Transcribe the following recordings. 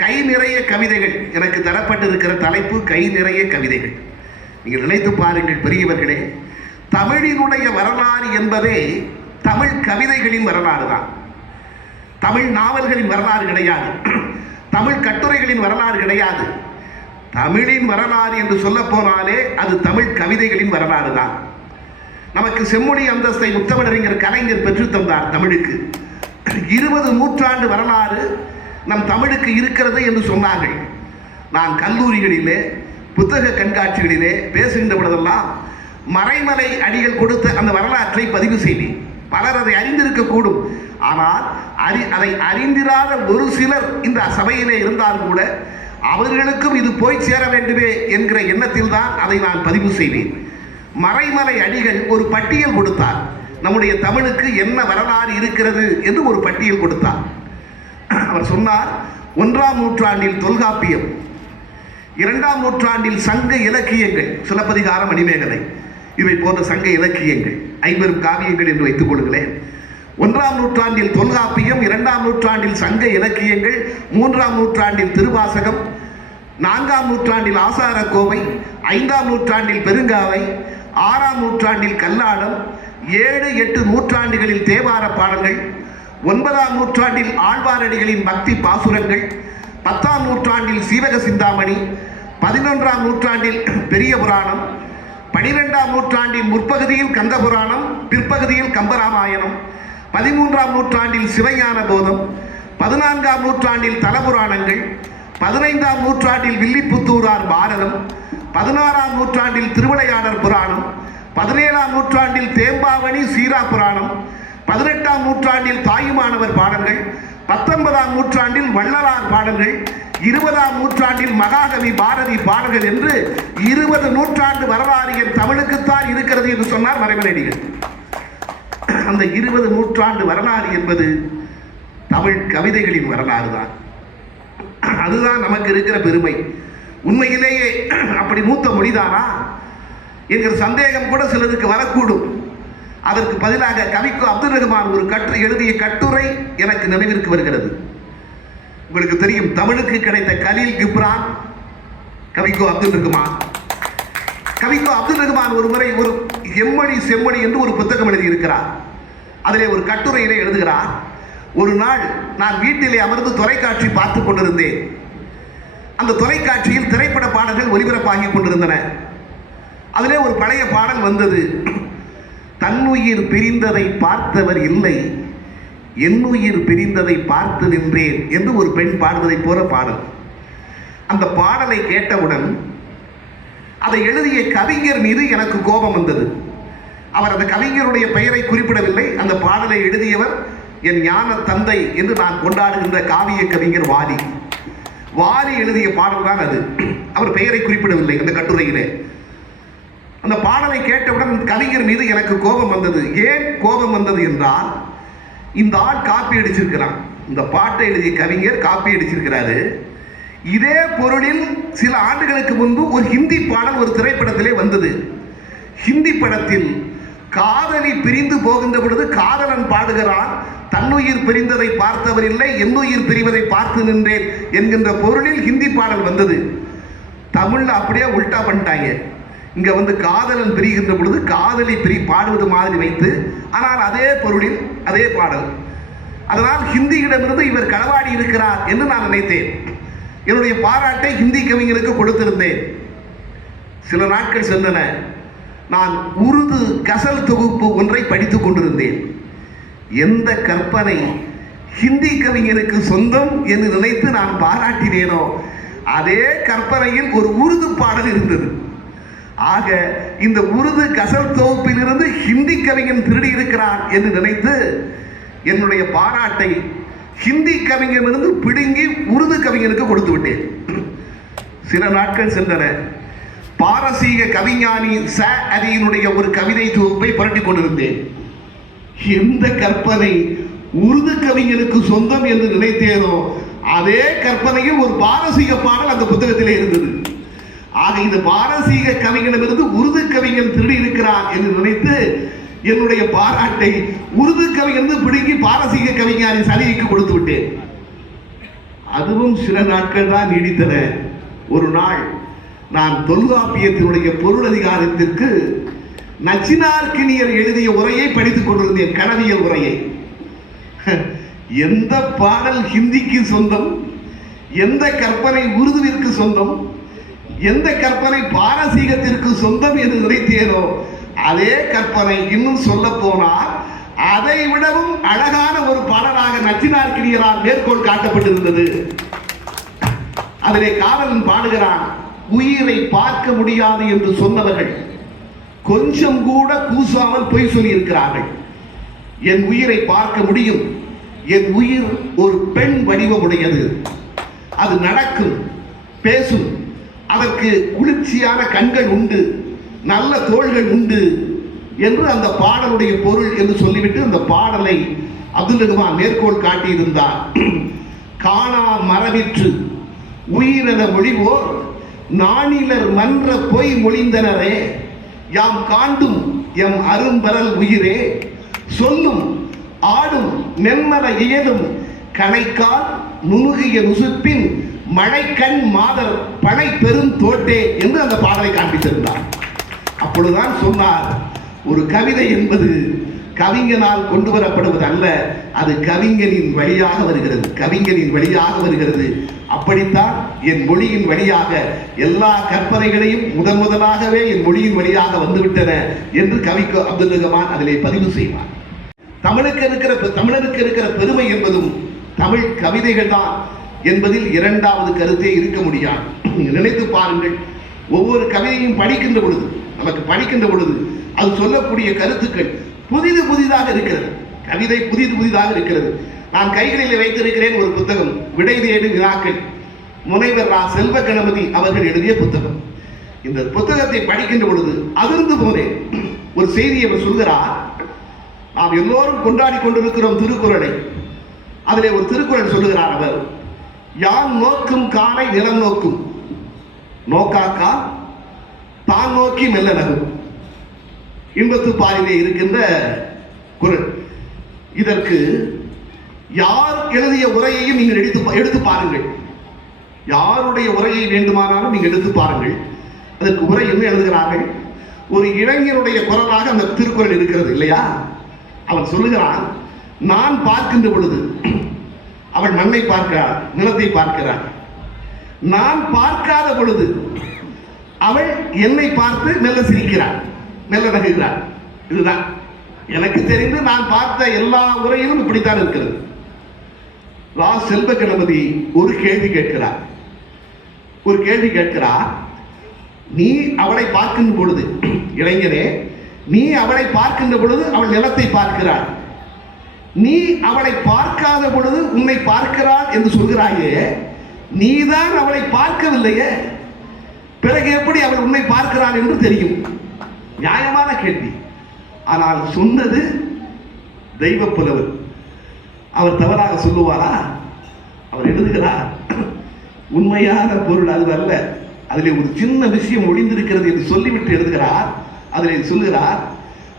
கை நிறைய கவிதைகள் எனக்கு தரப்பட்டிருக்கிற தலைப்பு கை நிறைய கவிதைகள். நீங்கள் நினைத்து பாருங்கள் பெரியவர்களே தமிழினுடைய வரலாறு என்பதே தமிழ் கவிதைகளின் வரலாறு தான். தமிழ் நாவல்களின் வரலாறு கிடையாது. தமிழ் கட்டுரைகளின் வரலாறு கிடையாது. தமிழின் வரலாறு என்று சொல்ல போனாலே அது தமிழ் கவிதைகளின் வரலாறு தான். நமக்கு செம்மொழி அந்தஸ்தை முத்தமிழறிஞர் கலைஞர் பெற்றுத் தந்தார் தமிழுக்கு. இருபது நூற்றாண்டு வரலாறு நம் தமிழுக்கு இருக்கிறது என்று சொன்னார்கள். நான் கல்லூரிகளிலே புத்தக கண்காட்சிகளிலே பேசுகின்ற பொழுதெல்லாம் மறைமலை அடிகள் கொடுத்த அந்த வரலாற்றை பதிவு செய்தேன். பலர் அதை அறிந்திருக்கக்கூடும். ஆனால் அறி அதை அறிந்திராத ஒரு சிலர் இந்த சபையிலே இருந்தால் கூட அவர்களுக்கும் இது போய் சேர வேண்டுமே என்கிற எண்ணத்தில் தான் அதை நான் பதிவு செய்தேன். மறைமலை அடிகள் ஒரு பட்டியல் கொடுத்தார். நம்முடைய தமிழுக்கு என்ன வரலாறு இருக்கிறது என்று ஒரு பட்டியல் கொடுத்தார். அவர் சொன்னார் ஒன்றாம் நூற்றாண்டில் தொல்காப்பியம் இரண்டாம் நூற்றாண்டில் சங்க இலக்கியங்கள். சிலப்பதிகாரம் மணிமேகலை இவை போன்ற சங்க இலக்கியங்கள். ஐம்பெரும் காவியங்கள் என்று வைத்துக் கொள்கிறேன் ஒன்றாம் நூற்றாண்டில் தொல்காப்பியம் இரண்டாம் நூற்றாண்டில் சங்க இலக்கியங்கள் மூன்றாம் நூற்றாண்டில் திருவாசகம் நான்காம் நூற்றாண்டில் ஆசாரக்கோவை ஐந்தாம் நூற்றாண்டில் பெருங்காவை ஆறாம் நூற்றாண்டில் கல்லாடம் ஏழு எட்டு நூற்றாண்டுகளில் தேவார பாடல்கள் ஒன்பதாம் நூற்றாண்டில் ஆழ்வாரடிகளின் பக்தி பாசுரங்கள் பத்தாம் நூற்றாண்டில் சீவக சிந்தாமணி பதினொன்றாம் நூற்றாண்டில் பெரிய புராணம் பனிரெண்டாம் நூற்றாண்டின் முற்பகுதியில் கந்த புராணம் பிற்பகுதியில் கம்பராமாயணம் பதிமூன்றாம் நூற்றாண்டில் சிவஞான போதம் பதினான்காம் நூற்றாண்டில் தலபுராணங்கள் பதினைந்தாம் நூற்றாண்டில் வில்லிப்புத்தூரார் பாரதம் பதினாறாம் நூற்றாண்டில் திருவிளையாடர் புராணம் பதினேழாம் நூற்றாண்டில் தேம்பாவணி சீரா புராணம் பதினெட்டாம் நூற்றாண்டில் தாயுமானவர் பாடல்கள் பத்தொன்பதாம் நூற்றாண்டில் வள்ளலார் பாடல்கள் இருபதாம் நூற்றாண்டில் மகாகவி பாரதி பாடல்கள் என்று இருபது நூற்றாண்டு வரலாறு என் தமிழுக்குத்தான் இருக்கிறது என்று சொன்னார் மறைமலடிகள் அந்த இருபது நூற்றாண்டு வரலாறு என்பது தமிழ் கவிதைகளின் வரலாறு தான் அதுதான் நமக்கு இருக்கிற பெருமை. உண்மையிலேயே அப்படி மூத்த மொழிதானா? என்கிற சந்தேகம் கூட சிலருக்கு வரக்கூடும். அதற்கு பதிலாக கவிக்கு அப்துல் ரஹ்மான் ஒரு கட்டு எழுதிய கட்டுரை எனக்கு நினைவிற்கு வருகிறது. உங்களுக்கு தெரியும் தமிழுக்கு கிடைத்த கலீல் கிப்ரான் கவிக்கோ அப்துல் ரஹ்மான். கவிக்கோ அப்துல் ரஹ்மான் ஒரு முறை ஒரு எம்மணி செம்மணி என்று ஒரு புத்தகம் எழுதியிருக்கிறார். அதிலே ஒரு கட்டுரையிலே எழுதுகிறார் ஒரு நாள் நான் வீட்டிலே அமர்ந்து தொலைக்காட்சி பார்த்து கொண்டிருந்தேன். அந்த தொலைக்காட்சியில் திரைப்பட பாடல்கள் ஒலிபரப்பாகி கொண்டிருந்தன. அதிலே ஒரு பழைய பாடல் வந்தது. தன்னுயிர் பிரிந்ததை பார்த்தவர் இல்லை. என்னுயிர் பிரிந்ததை பார்த்து நின்றேன் என்று ஒரு பெண் பாடுவதைப் போல பாடல். அந்த பாடலை கேட்டவுடன் அதை எழுதிய கவிஞர் மீது எனக்கு கோபம் வந்தது. அவர் அந்த கவிஞருடைய பெயரை குறிப்பிடவில்லை. அந்த பாடலை எழுதியவர் என் ஞான தந்தை என்று நான் கொண்டாடுகின்ற காவிய கவிஞர் வாலி. வாலி எழுதிய பாடல் தான் அது. அவர் பெயரை குறிப்பிடவில்லை அந்த கட்டுரையிலே. அந்த பாடலை கேட்டவுடன் கவிஞர் மீது எனக்கு கோபம் வந்தது. ஏன் கோபம் வந்தது என்றால் இந்த ஆள் காப்பி அடிச்சிருக்கிறான். இந்த பாட்டை எழுதிய கவிஞர் காப்பி அடிச்சிருக்கிறாரு. இதே பொருளில் சில ஆண்டுகளுக்கு முன்பு ஒரு ஹிந்தி பாடல் ஒரு திரைப்படத்திலே வந்தது. ஹிந்தி படத்தில் காதலி பிரிந்து போகின்ற பொழுது காதலன் பாடுகிறான். தன்னுயிர் பிரிந்ததை பார்த்தவர் இல்லை என்னுயிர் பிரிவதை பார்த்து நின்றேன் என்கின்ற பொருளில் ஹிந்தி பாடல் வந்தது. தமிழ்ல அப்படியே உல்டா பண்ணிட்டாங்க. இங்க வந்து காதலன் பிரிகின்ற பொழுது காதலி பிரி பாடுவது மாதிரி வைத்து ஆனால் அதே பொருளில் அதே பாடல். அதனால் ஹிந்தியிடமிருந்து இவர் களவாடி இருக்கிறார் என்று நான் நினைத்தேன். என்னுடைய பாராட்டை ஹிந்தி கவிஞருக்கு கொடுத்திருந்தேன். சில நாட்கள் சென்றன. நான் உருது கசல் தொகுப்பு ஒன்றை படித்துக் கொண்டிருந்தேன். எந்த கற்பனை ஹிந்தி கவிஞருக்கு சொந்தம் என்று நினைத்து நான் பாராட்டினேனோ அதே கற்பனையில் ஒரு உருது பாடல் இருந்தது. ஆக இந்த உருது கசல் தொகுப்பிலிருந்து ஹிந்தி கவிஞன் திருடி இருக்கிறான் என்று நினைத்து என்னுடைய பாராட்டை ஹிந்தி கவிஞனிருந்து பிடுங்கி உருது கவிஞனுக்கு கொடுத்து விட்டேன். சில நாட்கள் சென்றன. பாரசீக கவிஞானி ச. அதியினுடைய ஒரு கவிதை தொகுப்பை புரட்டி கொண்டிருந்தேன். எந்த கற்பனை உருது கவிஞனுக்கு சொந்தம் என்று நினைத்தேனோ அதே கற்பனையில் ஒரு பாரசீக பாடல் அந்த புத்தகத்திலே இருந்தது. ஆக இந்த பாரசீக கவிகளிடமிருந்து உருது கவிஞன் திருடி இருக்கிறான் என்று நினைத்து என்னுடைய பாராட்டை உருது கவிஞன் பிடுங்கி பாரசீக கவிஞானி சலிக்கு கொடுத்து விட்டேன். அதுவும் சில நாட்கள் தான் நீடித்தன. ஒரு நாள் நான் தொல்காப்பியத்தினுடைய பொருள் அதிகாரத்திற்கு நச்சினார்கினியர் எழுதிய உரையை படித்துக் கொண்டிருந்தேன் கனவியல் உரையை. எந்த பாடல் ஹிந்திக்கு சொந்தம்? எந்த கற்பனை உருதுவிற்கு சொந்தம்? எந்த கற்பனை பாரசீகத்திற்கு சொந்தம் என்று நினைத்தேனோ அதே கற்பனை இன்னும் சொல்ல போனால் அதை விடவும் அழகான ஒரு பாடலாக நச்சினார்க்கினியரால் மேற்கோள் காட்டப்பட்டிருந்தது. அதிலே காதலன் பாடுகிறான் உயிரை பார்க்க முடியாது என்று சொன்னவர்கள் கொஞ்சம் கூட கூசாமல் பொய் சொல்லியிருக்கிறார்கள். என் உயிரை பார்க்க முடியும். என் உயிர் ஒரு பெண் வடிவமுடையது. அது நடக்கும் பேசும் அதற்கு குளிர்ச்சியான கண்கள் உண்டு நல்ல தோள்கள் உண்டு என்று அந்த பாடலுடைய பொருள் என்று சொல்லிவிட்டு அந்த பாடலை அப்துல் ரஹ்மான் மேற்கோள் காட்டியிருந்தார். காணா மரவிற்று உயிரென மொழிவோர் நாணிலர் மன்ற பொய் மொழிந்தனரே யாம் காண்டும் எம் அரும்பரல் உயிரே சொல்லும் ஆடும் மென்மல இயலும் கணைக்கால் நுணுகிய நுசுப்பின் மழைக்கண் மாதர் பனை பெரும் தோட்டே என்று அந்த பாடலை காண்பித்திருந்தார். அப்பொழுதுதான் சொன்னார் ஒரு கவிதை என்பது கவிஞனால் கொண்டு வரப்படுவது அல்ல அது கவிஞனின் வழியாக வருகிறது. கவிஞனின் வழியாக வருகிறது. அப்படித்தான் என் மொழியின் வழியாக எல்லா கற்பனைகளையும் முதன் முதலாகவே என் மொழியின் வழியாக வந்துவிட்டன என்று கவிக்கு அப்துல் ரஹமான் அதிலே பதிவு செய்வார். தமிழுக்கு இருக்கிற தமிழருக்கு இருக்கிற பெருமை என்பதும் தமிழ் கவிதைகள் தான். என்பதில் இரண்டாவது கருத்தே இருக்க முடியாது. நினைத்து பாருங்கள் ஒவ்வொரு கவிதையும் படிக்கின்ற பொழுது நமக்கு படிக்கின்ற பொழுது அது சொல்லக்கூடிய கருத்துக்கள் புதிது புதிதாக இருக்கிறது. கவிதை புதிது புதிதாக இருக்கிறது. நான் கைகளில் வைத்திருக்கிறேன் ஒரு புத்தகம் விடை தேடு விழாக்கள் முனைவர் ரா. செல்வ கணபதி அவர்கள் எழுதிய புத்தகம். இந்த புத்தகத்தை படிக்கின்ற பொழுது அதிர்ந்து போனேன். ஒரு செய்தியை அவர் சொல்கிறார் நாம் எல்லோரும் கொண்டாடி கொண்டிருக்கிறோம் திருக்குறளை. அதிலே ஒரு திருக்குறள் சொல்லுகிறார் அவர். யான் நோக்கும் காலை நிலம் நோக்கும்? நோக்காக்கா தான் நோக்கி மெல்ல நகும் இன்பத்து பாலிலே இருக்கின்ற குரல். இதற்கு யார் எழுதிய உரையையும் நீங்கள் எடுத்து எடுத்து பாருங்கள். யாருடைய உரையை வேண்டுமானாலும் நீங்கள் எடுத்து பாருங்கள். அதற்கு உரை என்ன எழுதுகிறார்கள்? ஒரு இளைஞருடைய குரலாக அந்த திருக்குறள் இருக்கிறது இல்லையா? அவன் சொல்லுகிறான் நான் பார்க்கின்ற பொழுது அவள் மண்ணை பார்க்கிறாள் நிலத்தை பார்க்கிறாள். நான் பார்க்காத பொழுது அவள் என்னை பார்த்து மெல்ல சிரிக்கிறாள் மெல்ல நகுகிறாள். இதுதான். எனக்கு தெரிந்து நான் பார்த்த எல்லா உரையிலும் இப்படித்தான் இருக்கிறது. ரா செல்வ கணபதி ஒரு கேள்வி கேட்கிறார். ஒரு கேள்வி கேட்கிறார். நீ அவளை பார்க்கின்ற பொழுது இளைஞரே நீ அவளை பார்க்கின்ற பொழுது அவள் நிலத்தை பார்க்கிறாள். நீ அவளை பார்க்காத பொழுது உன்னை பார்க்கிறாள் என்று சொல்கிறாயே நீதான் அவளை பார்க்கவில்லையே? பிறகு எப்படி அவள் உன்னை பார்க்கிறாள் என்று தெரியும்? நியாயமான கேள்வி. ஆனால் சொன்னது தெய்வ புலவர். அவர் தவறாக சொல்லுவாரா? அவர் எழுதுகிறார்? உண்மையான பொருள் அது அல்ல. அதிலே ஒரு சின்ன விஷயம் ஒளிந்திருக்கிறது என்று சொல்லிவிட்டு எழுதுகிறார். அதில் சொல்லுகிறார்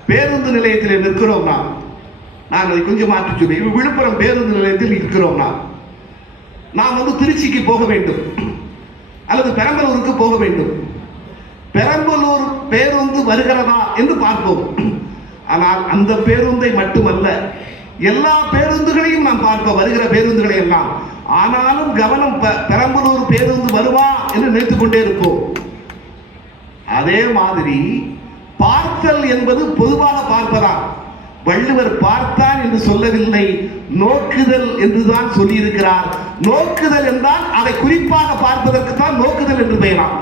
பேருந்து நிலையத்தில் நிற்கிறோம் நாம். நான் அதை கொஞ்சம் மாற்றி சொல்லி விழுப்புரம் பேருந்து நிலையத்தில் இருக்கிறோம் நான் நாம் வந்து திருச்சிக்கு போக வேண்டும். அல்லது பெரம்பலூருக்கு போக வேண்டும். பெரம்பலூர் பேருந்து வருகிறதா என்று பார்ப்போம். ஆனால் அந்த பேருந்தை மட்டுமல்ல எல்லா பேருந்துகளையும் நாம் பார்ப்போம் வருகிற பேருந்துகளை எல்லாம். ஆனாலும் கவனம் பெ- பெரம்பலூர் பேருந்து வருவா என்று நினைத்துக் கொண்டே இருப்போம். அதே மாதிரி பார்த்தல் என்பது பொதுவாக பார்ப்பதா வள்ளுவர் பார்த்தான் என்று சொல்லவில்லை. நோக்குதல் என்றுதான் சொல்லியிருக்கிறார். நோக்குதல் என்றால் அதை குறிப்பாக பார்ப்பதற்கு தான் நோக்குதல் என்று பெயராம்.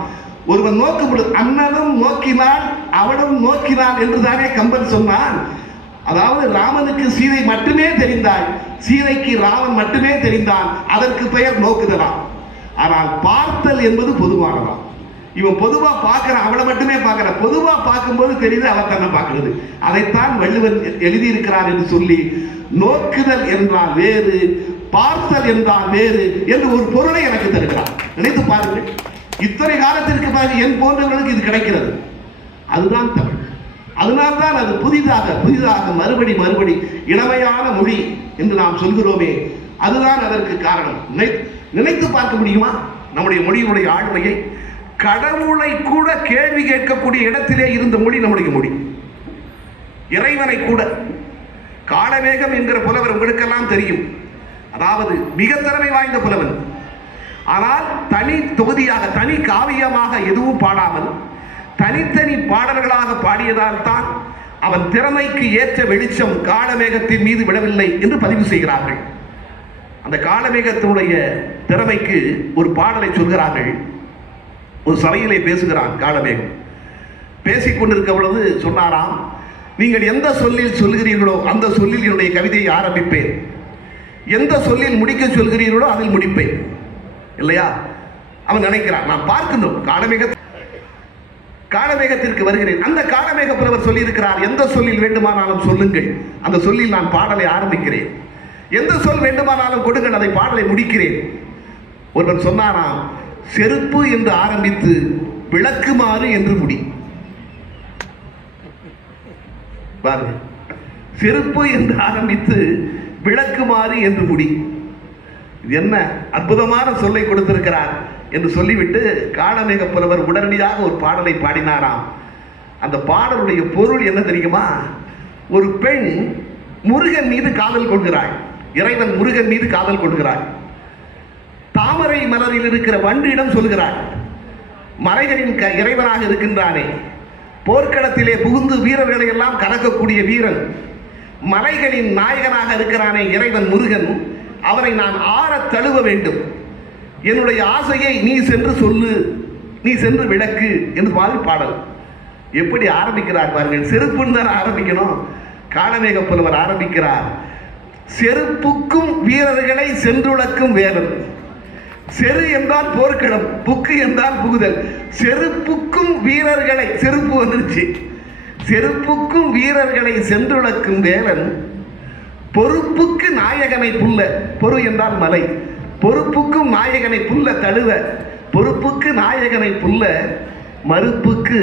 ஒருவன் நோக்கப்படும் அண்ணனும் நோக்கினான் அவனும் நோக்கினான் என்றுதானே கம்பன் சொன்னான். அதாவது ராமனுக்கு சீதை மட்டுமே தெரிந்தாள். சீதைக்கு ராமன் மட்டுமே தெரிந்தான். அதற்கு பெயர் நோக்குதலாம் ஆனால் பார்த்தல் என்பது பொதுவானதாம். இவன் பொதுவாக பார்க்குறான் அவளை மட்டுமே பார்க்குறான் பொதுவாக பார்க்கும்போது தெரியுது அவள் தன்னை பார்க்கறது. அதைத்தான் வள்ளுவன் எழுதியிருக்கிறார் என்று சொல்லி நோக்குதல் என்றால் வேறு பார்த்தல் என்றால் வேறு என்று ஒரு பொருளை எனக்கு தருகிறார். நினைத்து பாருங்கள் இத்தனை காலத்திற்கு பாருங்க என் போன்றவர்களுக்கு இது கிடைக்கிறது. அதுதான் தமிழ். அதனால்தான் அது புதிதாக புதிதாக மறுபடி மறுபடி இளமையான மொழி என்று நாம் சொல்கிறோமே அதுதான் அதற்கு காரணம். நினை- நினைத்து பார்க்க முடியுமா? நம்முடைய மொழியினுடைய ஆளுமையை கடவுளை கூட கேள்வி கேட்கக்கூடிய இடத்திலே இருந்த மொழி நம்முடைய மொழி இறைவனை கூட. காலவேகம் என்கிற புலவர் உங்களுக்கெல்லாம் தெரியும். அதாவது மிக திறமை வாய்ந்த புலவன். ஆனால் தனி தொகுதியாக தனி காவியமாக எதுவும் பாடாமல் தனித்தனி பாடல்களாக பாடியதால் தான் அவன் திறமைக்கு ஏற்ற வெளிச்சம் காலமேகத்தின் மீது விடவில்லை என்று பதிவு செய்கிறார்கள். அந்த காலமேகத்தினுடைய திறமைக்கு ஒரு பாடலை சொல்கிறார்கள். ஒரு சபையிலே பேசுகிறான் காலமேகம். பேசிக் கொண்டிருக்க பொழுது சொன்னாராம் நீங்கள் எந்த சொல்லில் சொல்கிறீர்களோ அந்த சொல்லில் என்னுடைய கவிதையை ஆரம்பிப்பேன். எந்த சொல்லில் முடிக்க சொல்கிறீர்களோ அதில் முடிப்பேன். இல்லையா? அவன் நினைக்கிறான் நான் பார்க்கணும் காலமேக காலமேகத்திற்கு வருகிறேன். அந்த காலமேக புலவர் சொல்லியிருக்கிறார் எந்த சொல்லில் வேண்டுமானாலும் சொல்லுங்கள். அந்த சொல்லில் நான் பாடலை ஆரம்பிக்கிறேன். எந்த சொல் வேண்டுமானாலும் கொடுங்கள் அதை பாடலை முடிக்கிறேன். ஒருவன் சொன்னாராம் செருப்பு என்று ஆரம்பித்து விளக்குமாறு என்று முடி. பாருங்க செருப்பு என்று ஆரம்பித்து விளக்குமாறு என்று முடி. இது என்ன அற்புதமான சொல்லை கொடுத்திருக்கிறார் என்று சொல்லிவிட்டு காலமேக புலவர் உடனடியாக ஒரு பாடலை பாடினாராம். அந்த பாடலுடைய பொருள் என்ன தெரியுமா? ஒரு பெண் முருகன் மீது காதல் கொள்கிறாள். இறைவன் முருகன் மீது காதல் கொள்கிறாள். தாமரை மலரில் இருக்கிற வண்டியிடம் சொல்கிறார் மலைகளின் க இறைவனாக இருக்கின்றானே. போர்க்களத்திலே புகுந்து வீரர்களை எல்லாம் கலக்கக்கூடிய வீரன். மலைகளின் நாயகனாக இருக்கிறானே இறைவன் முருகன். அவரை நான் ஆற தழுவ வேண்டும். என்னுடைய ஆசையை நீ சென்று சொல்லு நீ சென்று விளக்கு என்று மாதிரி பாடல். எப்படி ஆரம்பிக்கிறார் பாருங்கள். செருப்புன்னு தான் ஆரம்பிக்கணும். காலமேக புலவர் ஆரம்பிக்கிறார். செருப்புக்கும் வீரர்களை சென்றுளக்கும் வேலன். செரு என்றால் போர்க்களம் புக்கு என்றால் புகுதல். செருப்புக்கும் வீரர்களை செருப்பு வந்துருச்சு. செருப்புக்கும் வீரர்களை சென்றுளக்கும் வேலன் பொறுப்புக்கு நாயகனை புல்ல பொறு என்றால் மலை. பொறுப்புக்கும் நாயகனை புல்ல தழுவ பொறுப்புக்கு நாயகனை புல்ல மறுப்புக்கு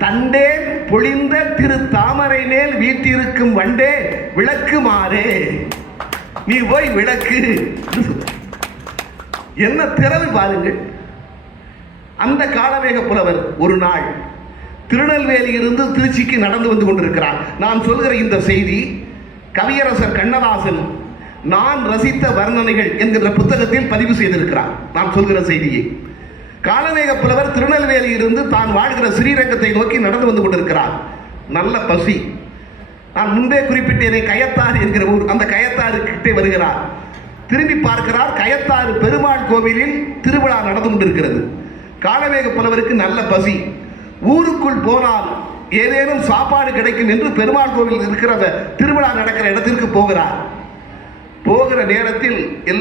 தண்டே பொழிந்த திரு தாமரை மேல் வீட்டிருக்கும் வண்டே விளக்குமாறே. நீ போய் விளக்கு. என்ன திறமை பாருங்கள். அந்த காலவேக புலவர் ஒரு நாள் திருநெல்வேலியிலிருந்து திருச்சிக்கு நடந்து வந்து கொண்டிருக்கிறார். நான் சொல்கிற இந்த செய்தி கவியரசர் கண்ணதாசன் நான் ரசித்த வர்ணனைகள் என்கிற புத்தகத்தில் பதிவு செய்திருக்கிறார். நான் சொல்கிற செய்தியை. காலவேக புலவர் திருநெல்வேலியிலிருந்து தான் வாழ்கிற ஸ்ரீரங்கத்தை நோக்கி நடந்து வந்து கொண்டிருக்கிறார். நல்ல பசி. நான் முன்பே குறிப்பிட்டேனே கயத்தார் என்கிற ஊர் அந்த கயத்தாறு கிட்டே வருகிறார். திரும்பி பார்க்கிறார் கயத்தாறு பெருமாள் கோவிலில் திருவிழா நடந்து கொண்டிருக்கிறது. காலவேக புலவருக்கு நல்ல பசி. ஊருக்குள் போனால் ஏதேனும் சாப்பாடு கிடைக்கும் என்று பெருமாள் கோவில் இருக்கிற திருவிழா நடக்கிற இடத்திற்கு போகிறார். போகிற நேரத்தில்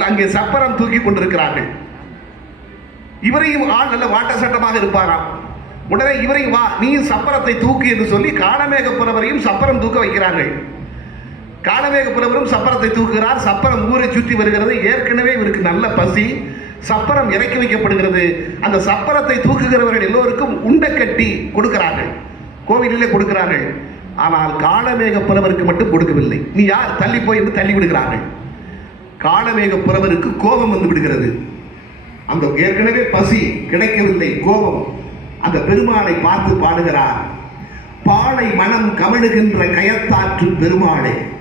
அங்கே சப்பரம் தூக்கி கொண்டிருக்கிறார்கள். இவரையும் ஆள் நல்ல வாட்ட சட்டமாக இருப்பாராம். உடனே இவரையும் வா நீயும் சப்பரத்தை தூக்கு என்று சொல்லி காலமேக புலவரையும் சப்பரம் தூக்க வைக்கிறார்கள். காலவேக புலவரும் சப்பரத்தை தூக்குகிறார். சப்பரம் ஊரை சுற்றி வருகிறது. ஏற்கனவே இவருக்கு நல்ல பசி. சப்பரம் இறக்கி வைக்கப்படுகிறது. அந்த சப்பரத்தை தூக்குகிறவர்கள் எல்லோருக்கும் உண்டை கட்டி கொடுக்கிறார்கள். கோவிலிலே கொடுக்கிறார்கள். ஆனால் காலமேக புலவருக்கு மட்டும் கொடுக்கவில்லை. நீ யார்? தள்ளி போய் என்று தள்ளி விடுகிறார்கள். காலமேக புலவருக்கு கோபம் வந்து விடுகிறது. அந்த ஏற்கனவே பசி கிடைக்கவில்லை. கோபம். அந்த பெருமாளை பார்த்து பாடுகிறார். பாலை மனம் கமழுகின்ற கயத்தாற்றும் பெருமாளே.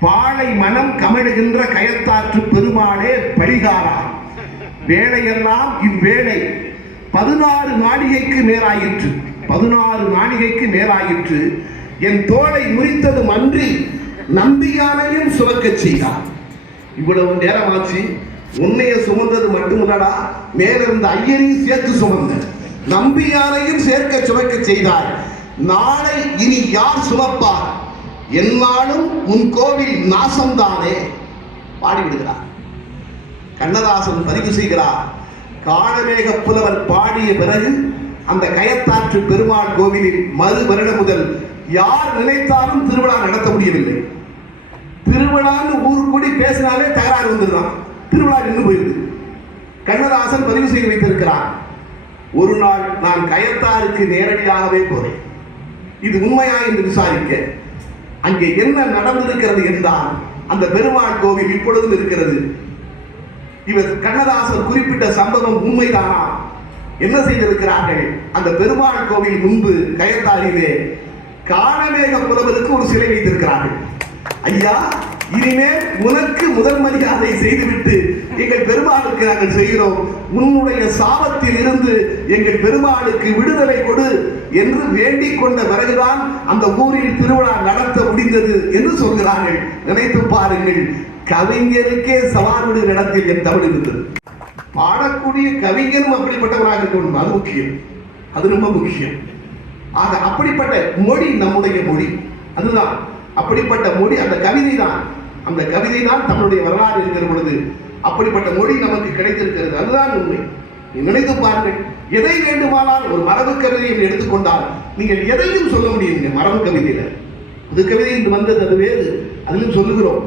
பாலை மனம் கமழுகின்ற கயத்தாற்று பெருமாளே பரிகாரா. வேலையெல்லாம் இவ்வேளை பதினாறு மாளிகைக்கு மேலாயிற்று. பதினாறு மாளிகைக்கு மேலாயிற்று. என் தோளை முறித்ததும் அன்றி நம்பியானையும் சுமக்கச் செய்தார். இவ்வளவு நேரமாச்சு உன்னைய சுமந்தது மட்டுமல்லடா மேலிருந்த ஐயரையும் சேர்த்து சுமந்த. நம்பியானையும் சேர்க்க சுமக்க செய்தார் நாளை இனி யார் சுமப்பார்? என்னாலும் உன் கோவில் நாசம்தானே? பாடிவிடுகிறார். கண்ணதாசன் பதிவு செய்கிறார். காலமேக புலவர் பாடிய பிறகு அந்த கயத்தாற்று பெருமாள் கோவிலில் மறு வருடம் முதல் யார் நினைத்தாலும் திருவிழா நடத்த முடியவில்லை. திருவிழான்னு ஊர் கூடி பேசினாலே தகராறு வந்துடுறான். திருவிழா நின்று போயிடுது. கண்ணதாசன் பதிவு செய்து வைத்திருக்கிறார். ஒரு நாள் நான் கயத்தாருக்கு நேரடியாகவே போறேன். இது உண்மையா என்று விசாரிக்க. அங்கே என்ன நடந்திருக்கிறது என்றால் அந்த பெருமாள் கோவில் இப்பொழுதும் இருக்கிறது. இவர் கண்ணதாசன் குறிப்பிட்ட சம்பவம் உண்மைதானா? என்ன செய்திருக்கிறார்கள்? அந்த பெருமாள் கோவில் முன்பு கயத்தாரிலே காணமேக புலவருக்கு ஒரு சிலை வைத்திருக்கிறார்கள். ஐயா இனிமேல் உனக்கு முதல் மரியாதை செய்துவிட்டு எங்கள் பெருமாளுக்கு நாங்கள் செய்கிறோம். உன்னுடைய சாபத்தில் இருந்து எங்கள் பெருமாளுக்கு விடுதலை கொடு என்று வேண்டிக் கொண்ட பிறகுதான் அந்த ஊரில் திருவிழா நடத்த முடிந்தது என்று சொல்கிறார்கள். நினைத்து பாருங்கள் கவிஞருக்கே சவால் விடுகிற இடத்தில் என் தமிழ் இருந்தது. பாடக்கூடிய கவிஞரும் அப்படிப்பட்டவராக இருக்கணும் அது முக்கியம். அது ரொம்ப முக்கியம். ஆக அப்படிப்பட்ட மொழி நம்முடைய மொழி. அதுதான். அப்படிப்பட்ட மொழி அந்த கவிதை தான் அந்த கவிதை தான் தமிழுடைய வரலாறு என்கிற பொழுது. அப்படிப்பட்ட மொழி நமக்கு கிடைத்திருக்கிறது. அதுதான் உண்மை. நினைத்து பாருங்கள். எதை வேண்டுமானால் ஒரு மரபு கவிதையை எடுத்துக்கொண்டால் நீங்கள் எதையும் சொல்ல முடியும் மரபு கவிதையில. புது கவிதை இன்று வந்தது அது வேறு. அதிலும் சொல்லுகிறோம்.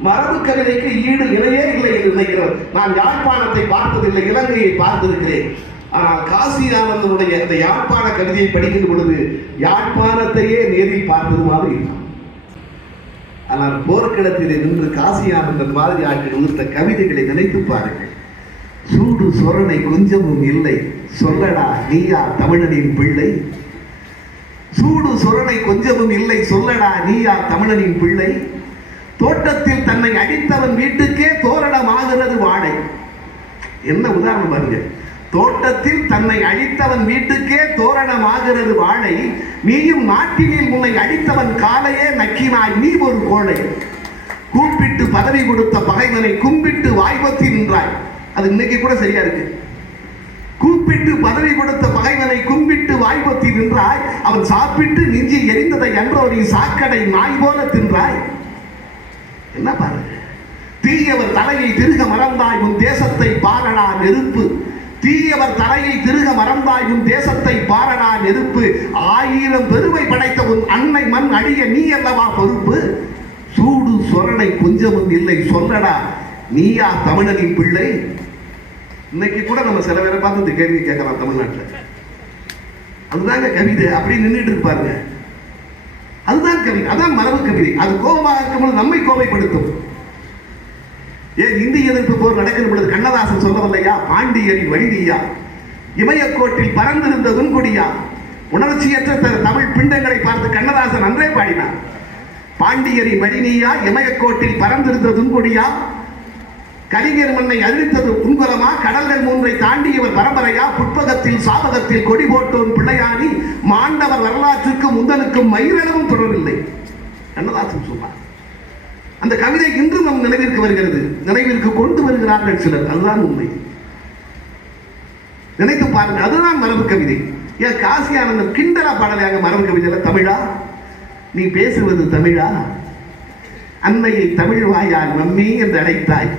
மரபு கவிதைக்கு ஈடு இணையே இல்லை என்று நினைக்கிறோம். நான் யாழ்ப்பாணத்தை பார்த்ததில்லை இலங்கையை பார்த்திருக்கிறேன். ஆனால் காசி ஆனந்தனுடைய அந்த யாழ்ப்பாண கவிதையை படிக்கின்ற பொழுது யாழ்ப்பாணத்தையே நேரில் பார்த்தது மாதிரி இருக்கும் ஆனால் போர்க்களத்திலே நின்று காசியானந்தன் மாதிரி ஆட்கள் உதிர்த்த கவிதைகளை நினைத்து பாருங்கள். சூடு சொரணை கொஞ்சமும் இல்லை. சொல்லடா நீயா தமிழனின் பிள்ளை? சூடு சொரணை கொஞ்சமும் இல்லை. சொல்லடா நீயா தமிழனின் பிள்ளை? தோட்டத்தில் தன்னை அடித்தவன் வீட்டுக்கே தோரணமாகிறது வாடை. என்ன உதாரணம் பாருங்கள் தோட்டத்தில் தன்னை அழித்தவன் வீட்டுக்கே தோரணமாகிறது வாழை. நீயும் நாட்டினில் உன்னை அழித்தவன் காலையே நக்கினாய் நீ ஒரு கோழை. கூப்பிட்டு பதவி கொடுத்த பகைவனை கும்பிட்டு வாய்வத்தி நின்றாய். அது இன்னைக்கு கூட சரியா இருக்கு. கூப்பிட்டு பதவி கொடுத்த பகைவனை கும்பிட்டு வாய்வத்தி நின்றாய். அவன் சாப்பிட்டு நெஞ்சி எரிந்ததை என்றவரின் சாக்கடை நாய் போல தின்றாய். என்ன பாருங்க தீயவர் தலையை திருக மறந்தாய். உன் தேசத்தை பாரடா நெருப்பு. தீயவர் தலையை திருக மறந்தாய் உன் தேசத்தை பாரடா நெருப்பு. ஆயிரம் பெருமை படைத்த உன் அன்னை மண் அடிய நீ அல்லவா பொறுப்பு? சூடு சொரணை கொஞ்சமும் இல்லை சொல்லடா. நீயா தமிழனின் பிள்ளை? இன்னைக்கு கூட நம்ம சில பேரை பார்த்து இந்த கேள்வி கேட்கலாம் தமிழ்நாட்டில். அதுதாங்க கவிதை அப்படி நின்றுட்டு இருப்பாருங்க. அதுதான் கவிதை அதான் மரபு கவிதை. அது கோபமாக இருக்கும்போது நம்மை கோபைப்படுத்தும். ஏன் இந்திய எதிர்ப்பு போர் நடக்கிற பொழுது கண்ணதாசன் சொல்லவில்லையா? பாண்டியரின் வழிதியா இமயக்கோட்டில் பறந்திருந்த உன்குடியா உணர்ச்சியற்ற தமிழ் பிண்டங்களை பார்த்து கண்ணதாசன் அன்றே பாடினார். பாண்டியரி வழினியா இமயக்கோட்டில் பறந்திருந்த கொடியா கலிஞர் மண்ணை அறிவித்தது உன்குலமா? கடல்கள் மூன்றை தாண்டியவர் பரம்பரையா? புட்பகத்தில் சாபகத்தில் கொடி போட்டோன் பிள்ளையானி? மாண்டவர் வரலாற்றுக்கும் முந்தனுக்கும் மயிரளவும் தொடரில்லை. கண்ணதாசன் சொன்னார். அந்த கவிதை இன்றும் நம் நினைவிற்கு வருகிறது. நினைவிற்கு கொண்டு வருகிறார்கள் சிலர். அதுதான் உண்மை. நினைத்து பாருங்கள் அதுதான் மரபு கவிதை. ஏன் காசி ஆனந்தம் கிண்டலா பாடலையாக மரபு கவிதையில தமிழா? நீ பேசுவது தமிழா? அன்னையை தமிழ் வாயால் மம்மி என்று அழைத்தாய்.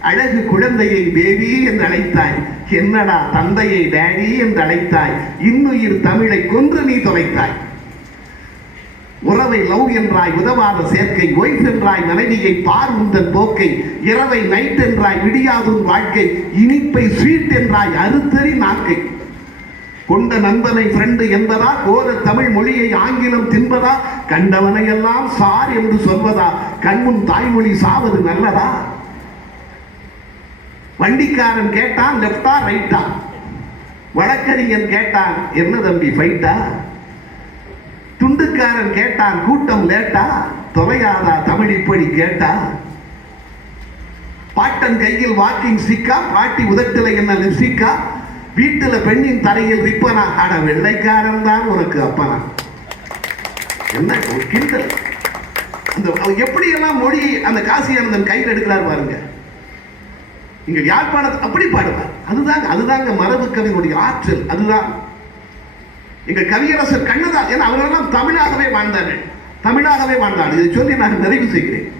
அழகு குழந்தையை பேபி என்று அழைத்தாய். என்னடா தந்தையை டேடி என்று அழைத்தாய். இன்னுயிர் தமிழை கொன்று நீ தொலைத்தாய் உறவை லவ் என்றாய் உதவாத சேர்க்கை ஒய்ஃப் என்றாய் மனைவியை பார் உந்தன் போக்கை இரவை நைட் என்றாய் விடியாதுன் வாழ்க்கை இனிப்பை ஸ்வீட் என்றாய் அறுத்தறி நாக்கை. கொண்ட நண்பனை ஃப்ரெண்டு என்பதா? கோர தமிழ் மொழியை ஆங்கிலம் தின்பதா? கண்டவனை எல்லாம் சார் என்று சொல்வதா? கண்முன் தாய்மொழி சாவது நல்லதா? வண்டிக்காரன் கேட்டான் லெப்டா ரைட்டா? வழக்கறிஞன் கேட்டான் என்ன தம்பி ஃபைட்டா துண்டுக்காரன் கேட்டான் கூட்டம் லேட்டா தொலையாதா தமிழ் இப்படி கேட்டா? பாட்டன் கையில் வாக்கிங் சிக்கா பாட்டி உதட்டில என்ன சிக்கா வீட்டுல பெண்ணின் தரையில் ரிப்பனா அட வெள்ளைக்காரன் தான் உனக்கு அப்பனா? என்ன ஒரு கிண்டல். அந்த எப்படியெல்லாம் மொழி அந்த காசி ஆனந்தன் கையில் எடுக்கிறார் பாருங்க. இங்க யாழ்ப்பாணத்தை அப்படி பாடுவார். அதுதாங்க அதுதாங்க மரபு கவினுடைய ஆற்றல். அதுதான் எங்க கவியரசர் கண்ணதாசன் ஏன்னா அவர்களெல்லாம் தமிழாகவே வாழ்ந்தார்கள். தமிழாகவே வாழ்ந்தார்கள். இதை சொல்லி நான் நிறைவு செய்கிறேன்.